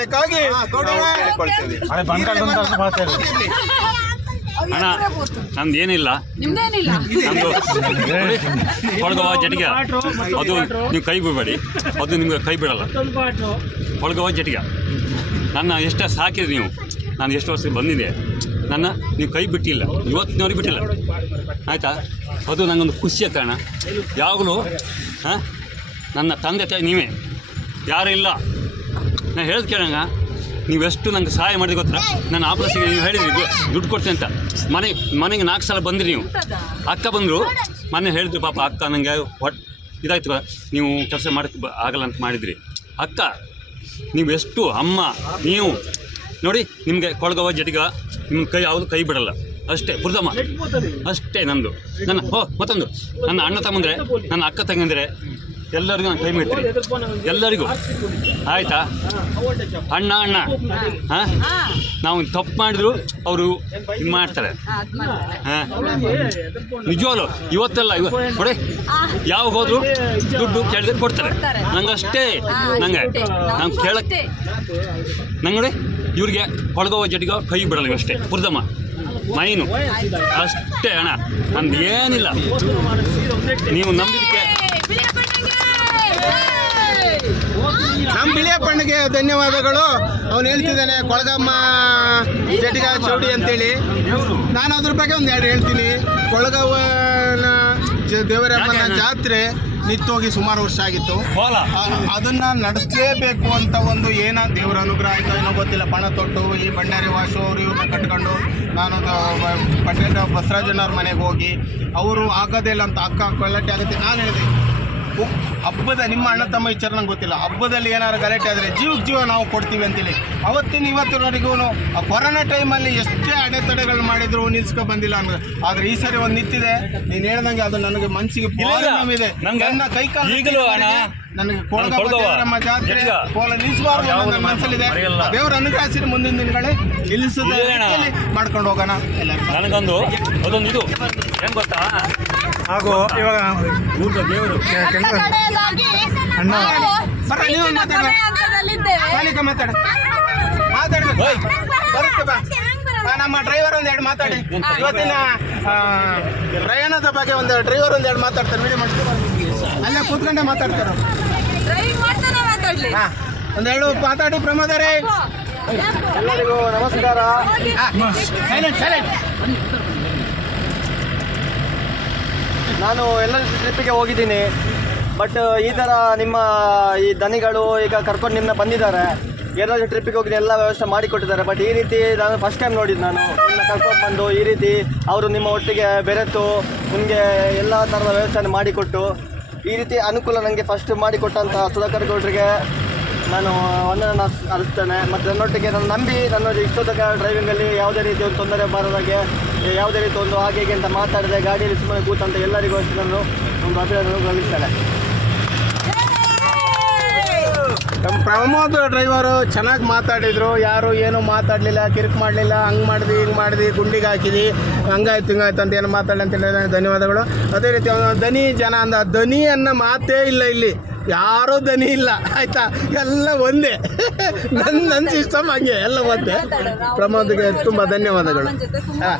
ಬೇಕಾಗಿ ಕೇಳಿಕೊಳ್ತೇವೆ. ಅಣ್ಣ ನಮ್ದು ಏನಿಲ್ಲ, ನಮ್ಮದು ಕೊಳಗವ ಜಟಿಗೆ ಅದು ನೀವು ಕೈ ಬಿಡಬೇಡಿ, ಅದು ನಿಮ್ಗೆ ಕೈ ಬಿಡಲ್ಲ. ಕೊಳಗವ ಜಟಿಗೆ ನನ್ನ ಎಷ್ಟು ಸಾಕಿದ್ರಿ ನೀವು, ನಾನು ಎಷ್ಟು ವರ್ಷ ಬಂದಿದೆ, ನನ್ನ ನೀವು ಕೈ ಬಿಟ್ಟಿಲ್ಲ, ಇವತ್ತಿನವ್ರಿಗೆ ಬಿಟ್ಟಿಲ್ಲ ಆಯಿತಾ. ಅದು ನನಗೊಂದು ಖುಷಿ ಆಯ್ತು ಅಣ್ಣ. ಯಾವಾಗಲೂ ನನ್ನ ತಂದೆ ತಾಯಿ ನೀವೇ, ಯಾರೂ ಇಲ್ಲ. ನಾನು ಹೇಳೋದು ಕೇಳೋಣ, ನೀವೆಷ್ಟು ನಂಗೆ ಸಹಾಯ ಮಾಡಿದ್ರೆ ಗೊತ್ತಾ. ನಾನು ಆಪರೇಷನ್ಗೆ ನೀವು ಹೇಳಿದ್ರಿ ದುಡ್ಡು ಕೊಡ್ತೀನಿ ಅಂತ, ಮನೆಗೆ 4 ಸಲ ಬಂದಿರಿ ನೀವು. ಅಕ್ಕ ಬಂದರು, ಮೊನ್ನೆ ಹೇಳಿದ್ರು ಪಾಪ ಅಕ್ಕ ನನಗೆ ಇದಾಯ್ತು, ನೀವು ಕೆಲಸ ಮಾಡೋಕ್ಕೆ ಆಗಲ್ಲ ಅಂತ ಮಾಡಿದ್ರಿ. ಅಕ್ಕ ನೀವು ಎಷ್ಟು ಅಮ್ಮ ನೀವು ನೋಡಿ, ನಿಮಗೆ ಕೊಳಗವ ಜಟಿಗ ನಿಮ್ಮ ಕೈ ಯಾವುದು ಕೈ ಬಿಡಲ್ಲ ಅಷ್ಟೇ. ಬುರ್ದಮ್ಮ ಅಷ್ಟೇ ನಮ್ಮದು. ನನ್ನ ಮತ್ತೊಂದು ನನ್ನ ಅಣ್ಣ ತಮ್ಮಂದರೆ, ನನ್ನ ಅಕ್ಕ ತಂಗಂದರೆ ಎಲ್ಲರಿಗೂ ನಾನು ಕೈ ಮುಗಿತೀನಿ, ಎಲ್ಲರಿಗೂ ಆಯಿತಾ. ಅಣ್ಣ ಹಾಂ, ನಾವು ತಪ್ಪು ಮಾಡಿದ್ರು ಅವರು ಇದು ಮಾಡ್ತಾರೆ. ಹಾಂ ನಿಜವಾಗ್ಲು ಇವತ್ತೆಲ್ಲ ನೋಡಿ, ಯಾವಾಗ ಹೋದ್ರು ದುಡ್ಡು ಕೇಳಿದ್ರೆ ಕೊಡ್ತಾರೆ. ನಂಗೆ ಅಷ್ಟೇ, ನಂಗೆ ಕೇಳಕ್ಕೆ ನಂಗೆ ನೋಡಿ ಇವ್ರಿಗೆ ಕೊಳಗವ ಜಟಿಗ ಕೈ ಬಿಡಲ್ಲ ಅಷ್ಟೇ. ಬುರ್ದಮ್ಮ ಮೈನು ಅಷ್ಟೇ ಅಣ್ಣ, ನಮ್ದು ಏನಿಲ್ಲ. ನೀವು ನಂಬಿದಕ್ಕೆ ನಮ್ಮ ಬಿಳಿಯಪ್ಪಣ್ಣಿಗೆ ಧನ್ಯವಾದಗಳು. ಅವನು ಹೇಳ್ತಿದ್ದಾನೆ ಕೊಳಗಮ್ಮ ಜಟಿಗ ಚೌಡಿ ಅಂತೇಳಿ. ನಾನು ಅದ್ರ ಬಗ್ಗೆ ಒಂದು 2 ಹೇಳ್ತೀನಿ. ಕೊಳಗವ್ವನ ದೇವರಮ್ಮನ ಜಾತ್ರೆ ನಿಂತೋಗಿ ಸುಮಾರು ವರ್ಷ ಆಗಿತ್ತು. ಅದನ್ನು ನಡೆಸಲೇಬೇಕು ಅಂತ ಒಂದು ಏನೋ ದೇವರ ಅನುಗ್ರಹ ಆಯಿತು ಏನೋ ಗೊತ್ತಿಲ್ಲ. ಪಣ ತೊಟ್ಟು ಈ ಭಂಡಾರಿ ವಾಸು ಅವರು ಇವ್ರನ್ನ ಕಟ್ಕೊಂಡು ನಾನು ಪಟೇಲ್ ಬಸವರಾಜಣ್ಣವ್ರ ಮನೆಗೆ ಹೋಗಿ ಅವರು ಆಗೋದಿಲ್ಲ ಅಂತ ಅಕ್ಕ ಗಲಾಟೆ ಆಗುತ್ತೆ. ನಾನು ಹೇಳಿದೆ ಹಬ್ಬದ ನಿಮ್ಮ ಅಣ್ಣ ತಮ್ಮ ವಿಚಾರ ನಂಗೆ ಗೊತ್ತಿಲ್ಲ, ಹಬ್ಬದಲ್ಲಿ ಏನಾದ್ರು ಗಲಾಟೆ ಆದರೆ ಜೀವಕ್ಕೆ ಜೀವ ನಾವು ಕೊಡ್ತೀವಿ ಅಂತೇಳಿ ಇವತ್ತಿನವರೆಗೂ ಆ ಕೊರೋನಾ ಟೈಮಲ್ಲಿ ಎಷ್ಟೇ ಅಡೆತಡೆಗಳು ಮಾಡಿದ್ರು ನಿಲ್ಸ್ಕೊ ಬಂದಿಲ್ಲ ಅಂದ್ರೆ. ಆದರೆ ಈ ಸರಿ ಒಂದು ನಿಂತಿದೆ. ನೀನು ಹೇಳ್ದಂಗೆ ಅದು ನನಗೆ ಮನಸ್ಸಿಗೆ ಇದೆ. ನನ್ನ ಕೈಕಾಲು ನನಗೆ ಕೊಳಗಮ್ಮ ಜಾತ್ರೆ ಕೋಲ ನಿಲ್ಲಿಸಬಾರ್ದು ನನ್ನ ಮನಸ್ಸಲ್ಲಿದೆ. ದೇವರ ಅನುಗ್ರಹಿಸಿದ ಮುಂದಿನ ದಿನಗಳೇ ನಿಲ್ಲಿಸೋದು ಮಾಡ್ಕೊಂಡು ಹೋಗೋಣ. ನನಗೊಂದು ಅದೊಂದು ಇದು ಏನು ಗೊತ್ತಾ, ಹಾಗೂ ಇವಾಗ ದೇವರು ಅಣ್ಣ ನಮ್ಮ ಡ್ರೈವರ್ 2 ಮಾತಾಡಿ. ಇವತ್ತಿನ ಪ್ರಯಾಣದ ಬಗ್ಗೆ ಡ್ರೈವರ್ 2 ಮಾತಾಡ್ತಾರೆ. ವಿಡಿಯೋ ಮಾಡ್ತಾರೆ, ಅಲ್ಲೇ ಕೂತ್ಕೊಂಡೆ ಮಾತಾಡ್ತಾರೆ. ಹಾಂ 2 ಮಾತಾಡಿ. ಪ್ರಮೋದರೇ ಎಲ್ಲರಿಗೂ ನಮಸ್ಕಾರ. ನಾನು ಎಲ್ಲ ಟ್ರಿಪ್ಪಿಗೆ ಹೋಗಿದ್ದೀನಿ, ಬಟ್ ಈ ಥರ ನಿಮ್ಮ ಈ ದನಿಗಳು ಈಗ ಕರ್ಕೊಂಡು ನಿಮ್ಮನ್ನ ಬಂದಿದ್ದಾರೆ. ಎಲ್ಲರೂ ಟ್ರಿಪ್ಪಿಗೆ ಹೋಗಿ ಎಲ್ಲ ವ್ಯವಸ್ಥೆ ಮಾಡಿಕೊಟ್ಟಿದ್ದಾರೆ. ಬಟ್ ಈ ರೀತಿ ನಾನು ಫಸ್ಟ್ ಟೈಮ್ ನೋಡಿದ್ದು. ನಾನು ನಿಮ್ಮನ್ನ ಕರ್ಕೊಂಡು ಬಂದು ಈ ರೀತಿ ಅವರು ನಿಮ್ಮ ಒಟ್ಟಿಗೆ ಬೆರೆತು ನಿಮಗೆ ಎಲ್ಲ ಥರದ ವ್ಯವಸ್ಥೆಯನ್ನು ಮಾಡಿಕೊಟ್ಟು ಈ ರೀತಿ ಅನುಕೂಲ ನನಗೆ ಫಸ್ಟ್ ಮಾಡಿಕೊಟ್ಟಂಥ ಸುಧಾಕರ್ ಗೌಡ್ರಿಗೆ ನಾನು ವಂದನೆಯನ್ನು ಅರ್ಪಿಸ್ತೇನೆ. ಮತ್ತು ನನ್ನೊಟ್ಟಿಗೆ ನನ್ನ ನಂಬಿ ಇಷ್ಟೊತ್ತಕ ಡ್ರೈವಿಂಗಲ್ಲಿ ಯಾವುದೇ ರೀತಿ ಒಂದು ತೊಂದರೆ ಬಾರದಾಗೆ, ಯಾವುದೇ ರೀತಿ ಒಂದು ಹಾಗೆ ಅಂತ ಮಾತಾಡಿದೆ ಗಾಡಿಯಲ್ಲಿ ಸುಮ್ಮನೆ ಕೂತಂತ ಎಲ್ಲರಿಗೂ ಅಷ್ಟೇ ನಾನು ಒಂದು ಅಭಿನಂದನೆ ಸಲ್ಲಿಸ್ತೇನೆ. ನಮ್ಮ ಪ್ರಮೋದ್ ಡ್ರೈವರು ಚೆನ್ನಾಗಿ ಮಾತಾಡಿದರು. ಯಾರು ಏನೂ ಮಾತಾಡಲಿಲ್ಲ, ಕಿರಿಕ್ ಮಾಡಲಿಲ್ಲ. ಹಂಗೆ ಮಾಡಿದ್ವಿ ಹಿಂಗೆ ಮಾಡಿದ್ವಿ, ಗುಂಡಿಗೆ ಹಾಕಿದ್ವಿ, ಹಂಗಾಯ್ತು ಹಿಂಗಾಯ್ತು ಅಂತ ಏನು ಮಾತಾಡಲಿ ಅಂತ ಹೇಳಿದ್ರೆ ಧನ್ಯವಾದಗಳು. ಅದೇ ರೀತಿ ದನಿ ಜನ ಅಂದ ದನಿ ಅನ್ನೋ ಮಾತೇ ಇಲ್ಲ ಇಲ್ಲಿ, ಯಾರೂ ದನಿ ಇಲ್ಲ ಆಯಿತಾ, ಎಲ್ಲ ಒಂದೇ. ನನ್ನ ಸಿಸ್ಟಮ್ ಹಂಗೆ ಎಲ್ಲ ಒಂದೇ. ಪ್ರಮೋದ್ಗೆ ತುಂಬ ಧನ್ಯವಾದಗಳು. ಹಾಂ.